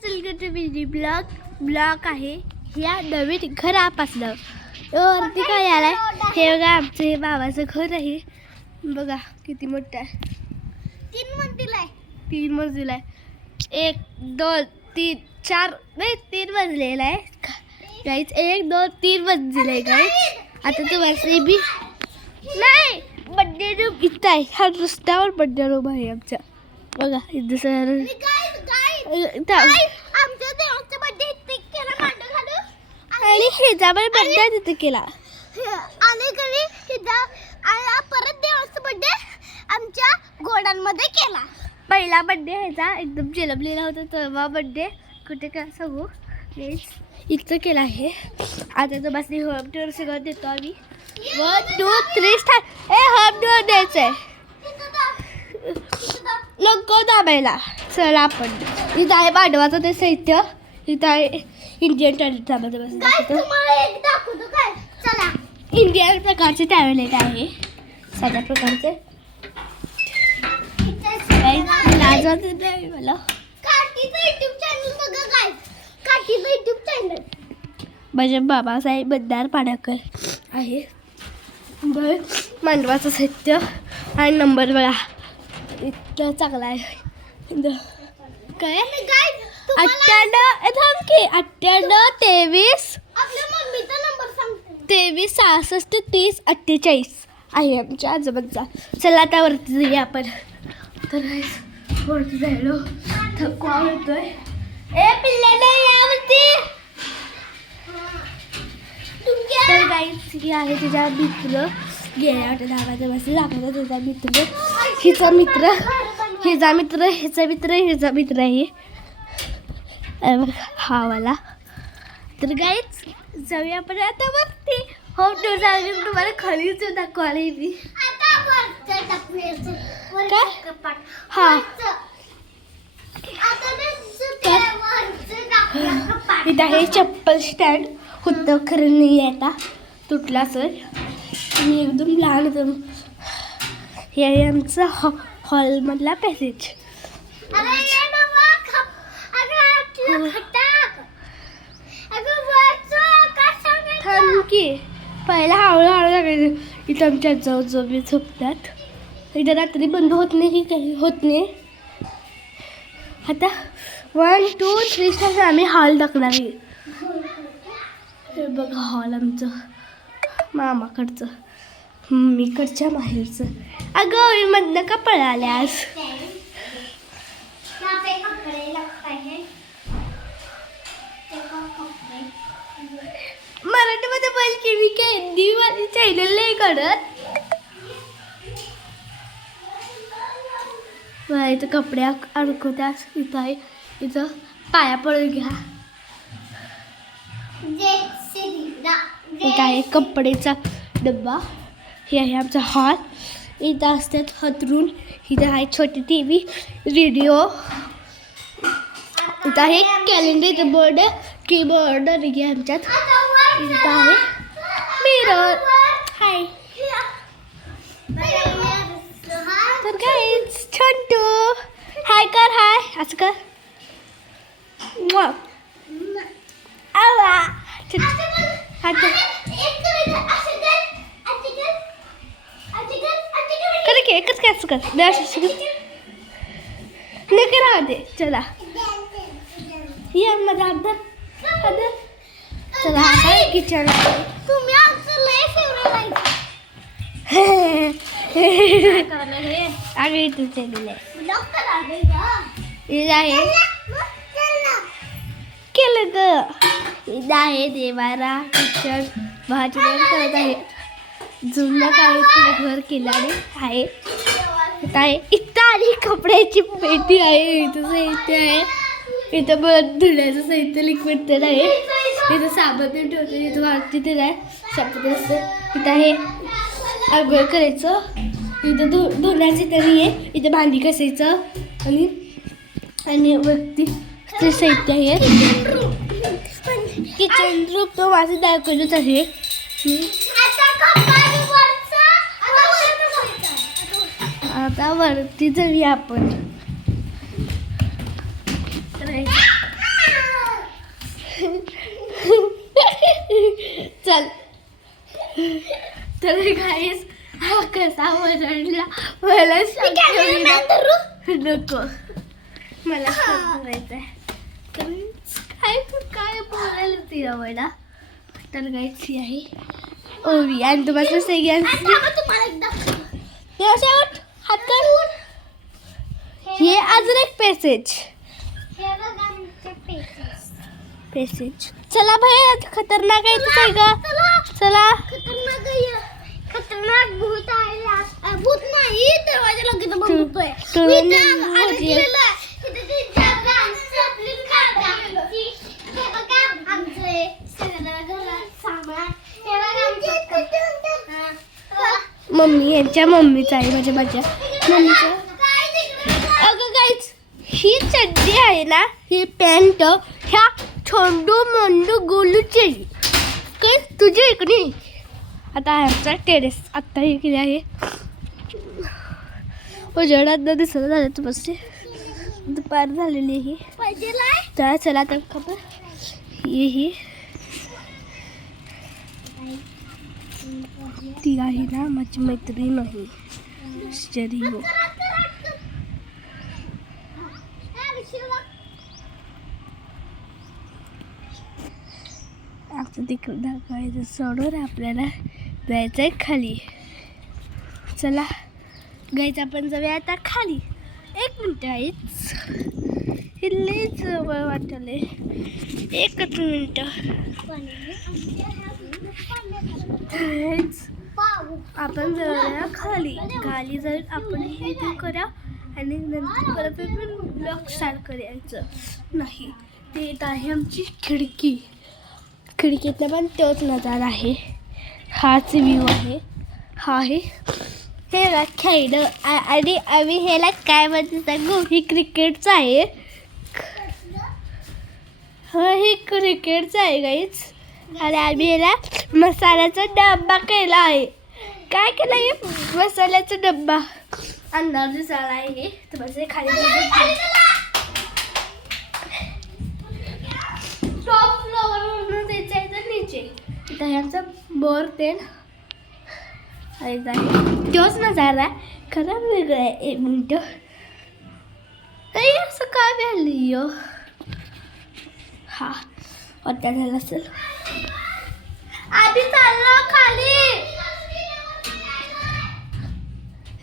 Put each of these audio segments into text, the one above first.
busy block आहे ह्या नवीन घरापासनं वरती काय आलाय हे बघा आमचं हे बाबाचं घर आहे बघा किती मोठं आहे 3 मजला आहे 1 2 3 4 नाही 3 मजलेला आहे गाईज 1 2 3 मजलेला आहे गाईज आता तुम्हाला बी नाही बड्डे रूम इथं आहे हा रस्त्यावर बड्डे रूम आहे आमचा बघा इथं सर आमच्या देवाचा बर्थडे इथे केला मांडव घालून आणि हिचा पण बड्डे तिथे केला आणि कधी हिचा परत देवाचा बर्थडे आमच्या गोडांमध्ये केला पहिला बड्डे ह्याचा एकदम जलमलेला होता तेव्हा बड्डे कुठे काय सांगू इथं केला आहे आता तो बसली होम टूर सगळं देतो आम्ही 1 2 3 स्टार्ट होम टूर द्यायचं आहे नको दाबायला चला आपण इथं आहे मांडवाचं ते साहित्य इथं आहे इंडियन टॉयलेट दाखवतो काय चला इंडियन प्रकारचे टॉयलेट आहे सगळ्या प्रकारचे लाज वाटत नाही मला काठीचं युट्यूब चॅनल बघा काय काठीचं युट्यूब चॅनल माझे बाबासाहेब बद्दार पाडकर आहे बरं मांडवाचं साहित्य आणि नंबर बघा इतका चांगला आहे काय 98 23 आपल्या मम्मीचा नंबर सांगते 23 66 30 48 आहे आमच्या आजोबांचा चला आता वरती जाऊया आपण तर वरती जायलो थकवा होतोय ए पिल्लांना यावरती तर गाईस ही आहे तिचा मित्र गेल्या वाटत धावाच्या बस लागला तिचा मित्र हिचा मित्र आहे हा वाला तर गाईच जाऊया आपण आता वरती होम टूर झाली तुम्हाला खालीच दाखवायला मी हा इथं आहे चप्पल स्टँड होतं खरं नाही आहे आता तुटला सर मी एकदम लहान होतं हे आहे आमचं हॉलमधला पॅसेज थांबकी पहिला हळूहळू लागायचं इथं आमच्या जवळ झोपतात इथं रात्री बंद होत नाही की काही होत नाही आता 1 2 3 स्टार आम्ही हॉल टाकणार आहे हे बघा हॉल आमचं मामाकडचं मम्मीकडच्या माहेरचं अगं मी मधनं का पळाल्यास मराठीमध्ये बोल की मी काय हिंदी माझी चॅनल नाही करत इथं कपडे अडकवत्यास इथं आहे इथं पाया पडून घ्या इथं आहे कपडेचा डब्बा हे आहे आमचा हॉल इथं असतात हतरून इथं आहे छोटी टी व्ही रेडिओ इथं आहे कॅलेंडर इथं बोर्ड कीबोर्ड आहे आमच्यात इथं आहे मिरर हाय तर काय छंटू हाय कर हाय असं कर आवा कर की एकच काय असं कर नक्की राहू दे चला ये माझा हात चला आता किचन तुम्ही आमचं लय फेवरेट आगे तुझे दिले आहे केलं ग इथं आहे देवारा किचन भाजी करत आहे जुन्या काळी तुझं घर केल्याने आहे इथं आहे इथं आली कपड्याची पेटी आहे इथं साहित्य आहे इथं बरं धुण्याचं साहित्य लिक्विड तर आहे इथं साबण ठेवतो इथं वाटते ते आहे साबण असतं इथं आहे आंघोळ करायचं इथं धुण्याची तरी आहे इथं भांडी कसायचं आणि वरती ते साहित्य आहे किचन रूम तो माझं दाखवलंच आहे आता वरती जाऊया आपण तर गाईस हा कसा वरडला मला नको मला करायचंय काय बोलायला तिला मला तर गायची आहे ओवी आणि तुम्हाला सगळ्यांना हात कर हे अजून एक पॅसेज चला भैया खतरनाक आहे आहे का चला खतरनाक भूत आहे भूत नाही दरवाजा लगेच बंद होतोय मम्मी यांच्या मम्मीचा आहे माझ्या मम्मीचा अगं गाईच ही चड्डी आहे ना ही पॅन्ट ह्या छोंडू मंडू गोलूची काय तुझी इकडे आता आमचा टेरेस आत्ता हे केले आहे उजेडात दिसत झालं तू बसते दुपार झालेली ही तर चला तर खबर ही ती आहे ना माझी मैत्रीण आहे शरी हो आता तिकडे दाखवायचं सोडून आपल्याला जायचं आहे खाली चला गायचं आपण जाऊया आता खाली 1 मिनिट आहेच हे जवळ वाटले 1 मिनिट आपण जाऊया खाली खाली जाऊन आपण हे ते करा आणि नंतर परत ब्लॉग स्टार्ट करायचं नाही ते आहे आमची खिडकीतनं पण तोच नजारा आहे हाच व्ह्यू आहे हा आहे हे खेळ आणि आम्ही ह्याला काय म्हणते सांगू ही क्रिकेटचं आहे हो हे क्रिकेटचं आहे गाईच आणि आम्ही ह्याला मसाल्याचा डब्बा केला आहे काय केलं आहे मसाल्याचा डब्बा अंदाज दिसायला आहे हे तर बस खाली टॉप फ्लोअरवरून द्यायचं आहे तर नीचे इथं ह्यांचा बोर तेल आहे तोच नजारा खरं वेगळं आहे 1 मिनिट असं काय व्हॅली हा आता झालं असेल आधी चाललो खाली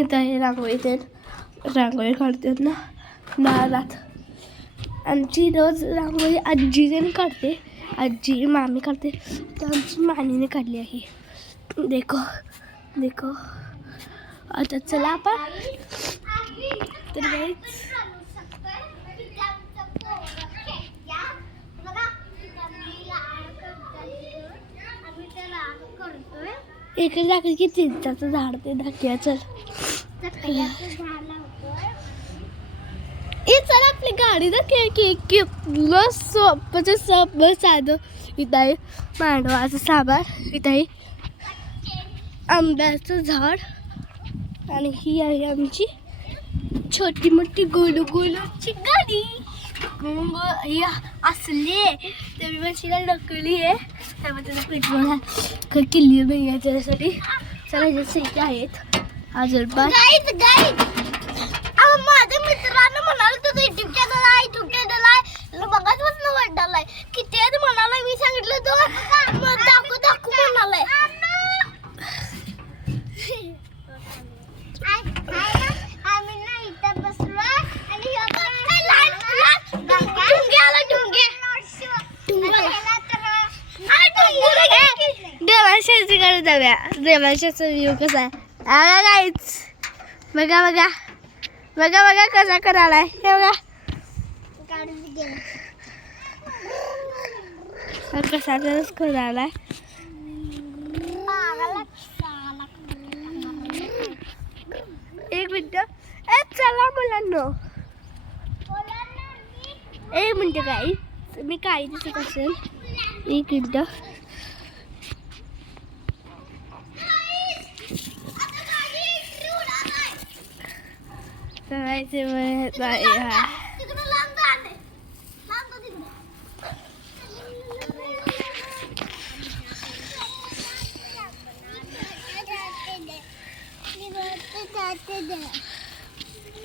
इथं हे रांगोळी ते रांगोळी काढतात ना दारात आमची रोज रांगोळी आजीने काढते आजी मामी काढते तर आमची मामीने काढली आहे देखो देखो आता चला आपण तर एक दाखल की चिंचाचं झाड ते दाखया चल चल आपली गाडी दाखया की सोपं साधं इथं आहे मांडवाचं सामान इथं आहे आंब्याचं झाड आणि ही आहे आमची छोटी मोठी गोलू गोलूची गाडी ही असली आहे तरी मशीला नकली आहे त्यामध्ये पेट्रोल किल्ली नाही आहे त्याच्यासाठी चला ह्याच्या सीट आहेत अजून पण माझ्या मित्रांना म्हणाल तुझं युट्यूब चॅनल आहे बघाच वाजणं वाटायलाय किती आहे म्हणाला मी सांगितलं तो दाखवू म्हणालाय आम्ही ना इथं बसलो आणि देवांशाकडे जाऊया देवांशाचा व्ह्यू कसा आहे काहीच बघा बघा बघा बघा कसा करायला हे बघा कसा तरच करायला एक मिनिट चला मुलांनो 1 मिनिट काही मी काही दिसत असेल 1 मिनिट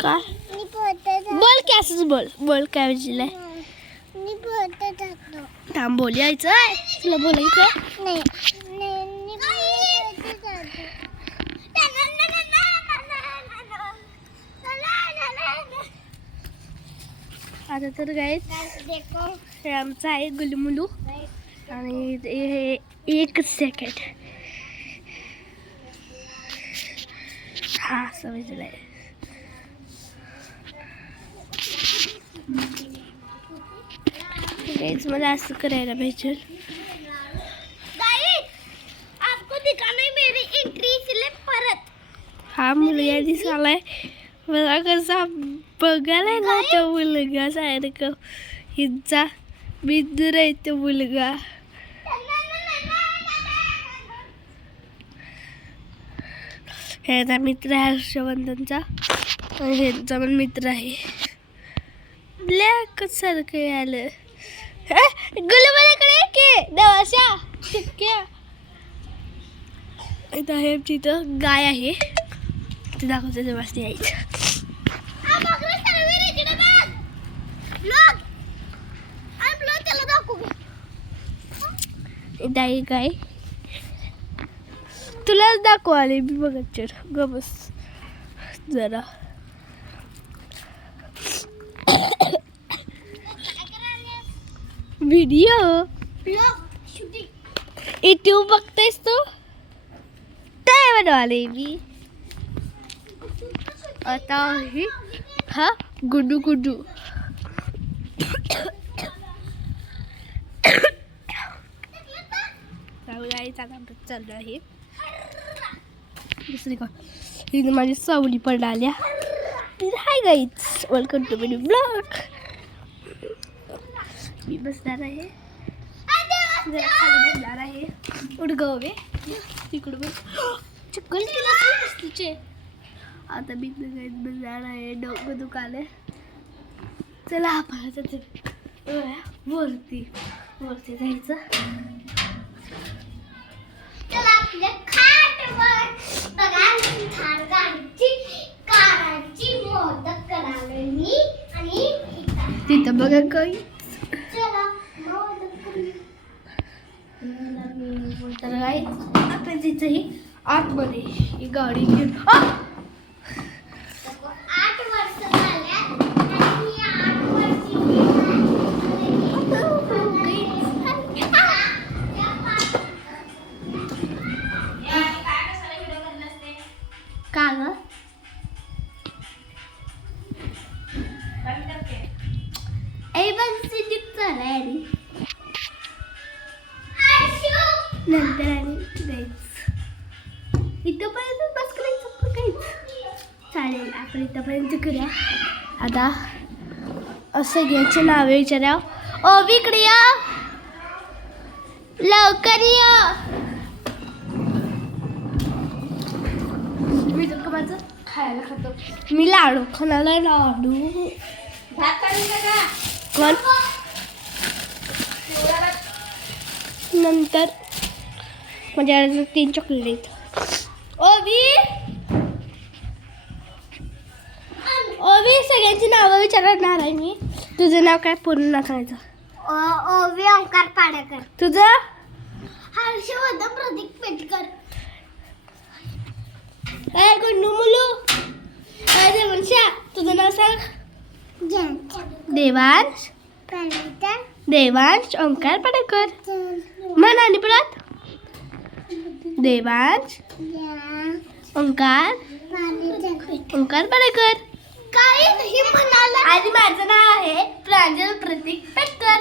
काय मी पोहते बोल की असंच बोल काय विचारलंय मी पोहते जातो थांब बोल यायचं तुला बोलायचं नाही मी पोहते जातो आता तर काय हे आमचं आहे गुलमुलू आणि हे एकच सेकंड हा समजलंय गाइस मला असं करायला पाहिजे आपको दिखाना है मेरी एंट्री इसलिए परत हा मुलगा दिसालाय मला कसा बघायला ना तो मुलगा सारखं हिचा मित्र आहे तो मुलगा ह्याचा मित्र आहे हर्षवर्धनचा आणि ह्यांचा पण मित्र आहे ब्लॅक सारखं आलं गुलमलाकडे की देवाशा चिपक्या इथं आहे तिथं गाय आहे ते दाखवते तेव्हा यायचं इथं आहे गाय तुलाच दाखवाले मी बघत चढ ग बस जरा व्हिडिओ युट्यूब बघतेस तू काय बनवाले मी आता ही हा गुडू गुडू चालू आहे दुसरी का इथे माझी सावली पडल्या hi guys welcome to my blog मी बसणार आहे जरा खाली बसणार आहे उडगवे तिकडं बस चक्कल केला तुझे आता मी बसणार आहे डोकं दुखाले चला आपण वरती वरती जायचं चला आपल्या खाटवर बघा थार गाडीची काराची मोदक करावे मी आणि तिथं बघा काही चला मोदक करूया तर काय आता तिथंही आतमध्ये ही गाडी घेऊन 8 वर्ष झाल्या आणि मी 8 वर्षी का ग नंतर आणि इथंपर्यंत बस करायचं काहीच चालेल आपण इथंपर्यंत करूया आता सगळ्यांची नावे विचारा ओ इकडे या लवकर या मी तर माझं खायला खातो मी लाडू खाणाला लाडू कोण नंतर माझ्या 3 चॉकलेट ओवी सगळ्यांची नावं विचारणार आहे मी तुझं नाव काय पूर्ण सांगायचं ओवी ओंकार पाडेकर तुझं हर्षवर्धन प्रदीप पेटकर काय गुंडू मुलू काय देवांशा तुझं नाव सांग देवांश देवांश ओंकार पाडेकर म्हण आणि परत देवांश ओंकार ओंकार पाडेकर काही नाही म्हणाला आणि माझं नाव आहे प्रांजल प्रतीक पेटकर